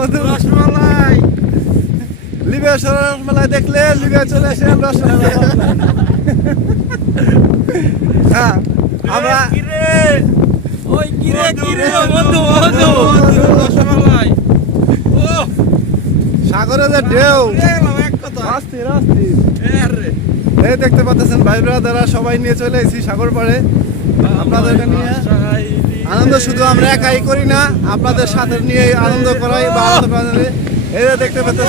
Rasmalai Libya rasmalai দেখলে Libya চলে আসেন রসমালাই। হ্যাঁ আমরা ওই কিরে কিরে বন্ধু বন্ধু রসমালাই ও সাগরে যে ঢেউ অস্থির অস্থির। এই দেখতে পাচ্ছেন ভাই ব্রাদাররা সবাই নিয়ে চলে এসেছি সাগর পাড়ে আপনাদেরকে নিয়ে। আনন্দ শুধু আমরা একাই করি না, আপনাদের সাথে নিয়ে আনন্দ করাই বা আনন্দ করাই। এই যে দেখতে পাচ্ছেন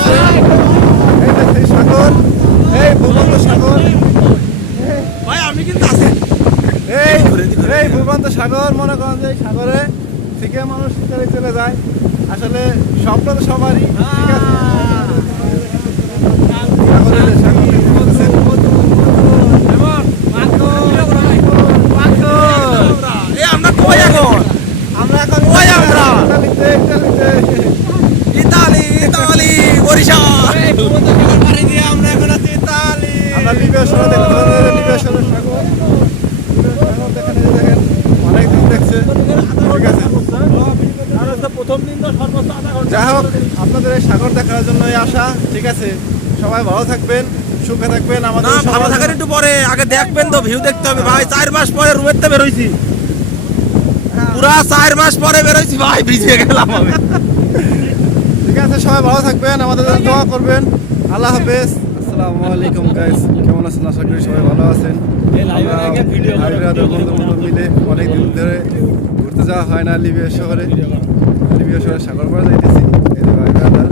এই যে সেই সাগর, এই ভূবন্ত সাগর, ভাই আমি কিন্তু আছি এই ভূবন্ত সাগর। মনে করেন যে সাগরে থেকে মানুষ শিকারে চলে যায়। আসলে স্বপ্ন তো সবারই, ঠিক আছে। সাগরের সাগর দেখতে পাচ্ছেন। আমরা কই এখন আমরা এখন কই আমরা ইতালিতে ইতালি ইতালি বরিশাল পাড়ি দিয়ে আমরা এখন আছি ইতালি। আমরা লিবিয়া শহর দেখতে পাচ্ছি। লিবিয়া শহরের সাগর, দেখেন অনেক দিন দেখছে, ঠিক আছে। প্রথম দিন তো সর্বোচ্চ আধা ঘন্টা। যাই হোক, আপনাদের এই সাগর দেখার জন্যই আসা, ঠিক আছে। সবাই ভালো থাকবেন, সুখে থাকবেন। আমাদের না ভালো থাকার একটু পরে আগে দেখবেন তো, ভিউ দেখতে হবে ভাই। 4 মাস পরে রুমের থেকে বেরোইছি, পুরা 4 মাস পরে বেরোইছি ভাই, ভিজে গেলাম আমি। ঠিক আছে, সবাই ভালো থাকবেন, আমাদের জন্য দোয়া করবেন। আল্লাহ হাফেজ, আসসালামু আলাইকুম গাইস। কেমন আছেন? আশা করি সবাই ভালো আছেন। বন্ধু মিলে অনেকদিন ধরে ঘুরতে যাওয়া হয় না লিবিয়া শহরে। লিবিয়া শহরে সাগর পাড়ে যাইতেছি। এই যে ভাই ব্রাদার,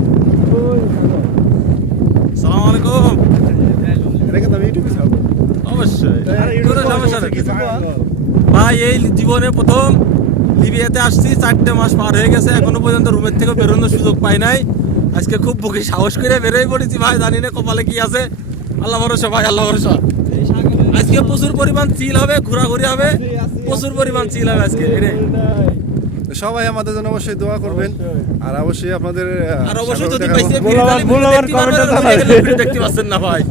আসসালামু আলাইকুম। এটাকে তো আমি ইউটিউবে ছাড়বো অবশ্যই কোনো সমস্যা নেই। কিছু ভাই এই জীবনে প্রথম লিবিয়াতে আসছি, 4টে মাস পার হয়ে গেছে, এখনো পর্যন্ত রুমের থেকে বেরোনোর সুযোগ পাই নাই। আজকে খুব বুকে সাহস করে বেরোই পড়েছি ভাই, জানি না কপালে কি আছে। আল্লাহ ভরসা ভাই, আল্লাহ ভরসা। আজকে প্রচুর পরিমাণ চিল হবে, ঘোরাঘুরি হবে, প্রচুর পরিমাণ চিল হবে আজকে। সবাই আমাদের জন্য অবশ্যই দোয়া করবেন। আর অবশ্যই আপনাদের আর অবশ্যই যদি সাগর পাইছে দেখাবো। দেখতে পাচ্ছেন না ভাই।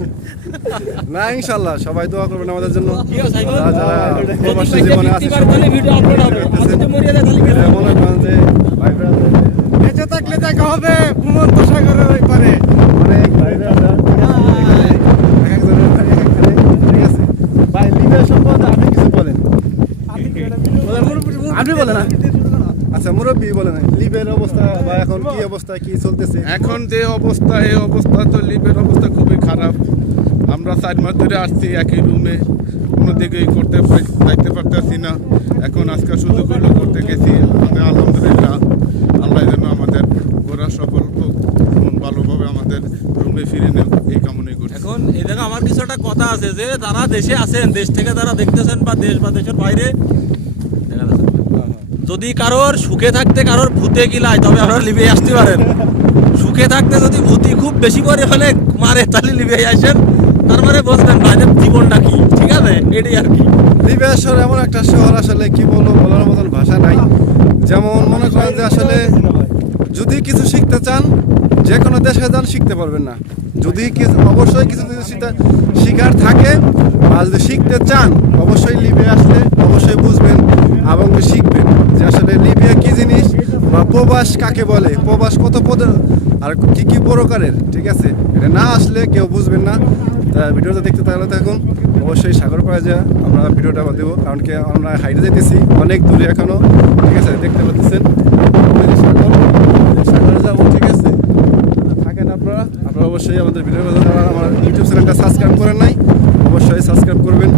না ইনশাআল্লাহ সবাই দোয়া করবেন আমাদের জন্য। সাইবল? যারা যারা প্রবাসী জীবনে আছে সবাই ভিডিও আপলোড হবে। আজকে মরিয়া যায় খালি এটা মনে করেন যে ভাই ব্রাদার বেঁচে থাকলে দেখা হবে ভূমন্ত সাগরের ওই পারে। অনেক ভাই ব্রাদার এক একজনের বাড়ি এক একখানে, ঠিক আছে। ভাই লিবিয়া সম্বন্ধে আপনি কিছু বলেন। আপনি বলেন না। আচ্ছা মুরব্বী বলেন, লিবিয়ার অবস্থা বা এখন কি অবস্থা, কি চলতেছে? এখন যে অবস্থা, এই অবস্থা তো লিবিয়ার অবস্থা খুবই খারাপ। আমরা 4 মাস ধরে আসছি একই রুমে, কোনো দিকেই যাইতে পারতেছি না। এখন আজকে সুযোগ হলো করতে গেছি। মানে আলহামদুলিল্লাহ, আল্লাহ যেন আমাদের ঘোরা সফল হোক, ভালোভাবে আমাদের রুমে ফিরে নেব, এই কামনাই করছি। এখন এই জায়গায় আমার কিছু একটা কথা আছে যে যারা দেশে আছেন, দেশ থেকে যারা দেখতেছেন বা দেশ বা দেশের বাইরে, যদি কারোর সুখে থাকতে কারোর ভূতে গিলায় তবে আপনারা লিবিয়ায় আসতে পারেন। সুখে থাকতে যদি ভূতি খুব বেশি পরিমাণে মারে তাহলে লিবিয়ায় আসেন, তারপরে বুঝবেন বাইরের জীবনটা কি, ঠিক আছে। এটাই আর কি। লিবিয়া শহর এমন একটা শহর, আসলে কি বলবো, বলার মতন ভাষা নাই। যেমন মনে করেন যে আসলে যদি কিছু শিখতে চান যে কোনো দেশে যান, শিখতে পারবেন না। যদি অবশ্যই কিছু যদি শিখার থাকে বা যদি শিখতে চান, অবশ্যই লিবিয়া আসলে অবশ্যই বুঝবেন এবং শিখবেন যে আসলে লিবিয়া কি জিনিস বা প্রবাস কাকে বলে, প্রবাস কত পদের আর কি কি প্রকারের, ঠিক আছে। এটা না আসলে কেউ বুঝবেন না। তা ভিডিওটা দেখতে তাহলে থাকুন। অবশ্যই সাগর পাড়ে যা আমরা ভিডিওটা দেবো, কারণ কি আমরা হাইটে যেতেছি অনেক দূরে এখনো, ঠিক আছে। দেখতে পাচ্ছেন সাগরে যাবো, ঠিক আছে। থাকেন আপনারা অবশ্যই আমাদের ভিডিও, আমার ইউটিউব চ্যানেলটা সাবস্ক্রাইব করেন নাই, অবশ্যই সাবস্ক্রাইব করবেন,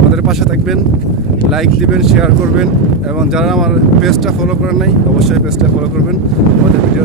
আমাদের পাশে থাকবেন, লাইক দিবেন, শেয়ার করবেন, এবং যারা আমার পেজটা ফলো করেন নাই অবশ্যই পেজটা ফলো করবেন। আমাদের ভিডিও